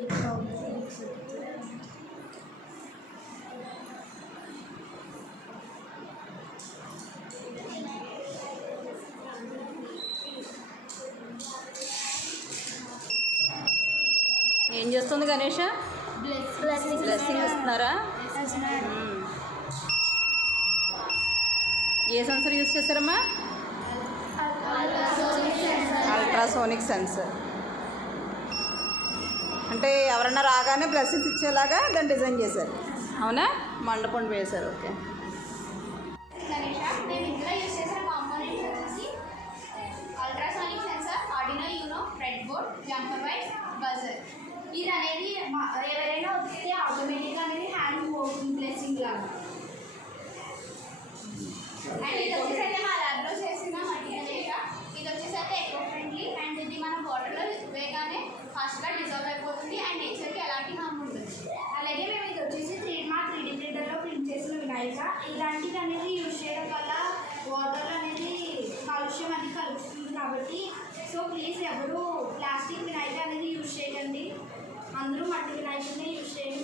ఏం చేస్తుంది గణేష? బ్లెస్సింగ్ ఇస్తున్నారా? ఏ సెన్సర్ యూజ్ చేశారమ్మా? Ultrasonic sensor. అంటే ఎవరన్నా రాగానే బ్లెస్సింగ్స్ ఇచ్చేలాగా దాన్ని డిజైన్ చేశారు, అవునా? మండపం వేశారు. Okay. Ultrasonic sensor, Arduino Uno, bread board, jumper wire, buzzer. ఇది అనేది ఎవరైనా వస్తే ఆటోమేటిక్గా అనేది హ్యాండ్ పోతుంది బ్లెస్సింగ్ లాగా. అండ్ ఇది వచ్చేసరికి మా ల్యాబ్లో చేసిన మటీరియల్. ఇది వచ్చేసరికి ఎకో ఫ్రెండ్లీ అండ్ ఇది మన వాటర్లో వేగానే ఫాస్ట్గా డిజాల్వ్ అయిపోతుంది అండ్ నేచర్కి ఎలాంటి హామ్ ఉంటుంది. అలాగే మేము ఇది వచ్చేసి 3D ప్రింటర్లో ప్రింట్ చేసిన వినాయక. ఇలాంటిది అనేది యూజ్ చేయడం వల్ల వాటర్ అనేది కాలుష్యం అనేది కలుగుతుంది కాబట్టి సో ప్లీజ్ ఎవరు ప్లాస్టిక్ వినాయక అనేది యూజ్ చేయకండి, అందరూ మట్టి వినాయకుడిని యూజ్ చేయండి.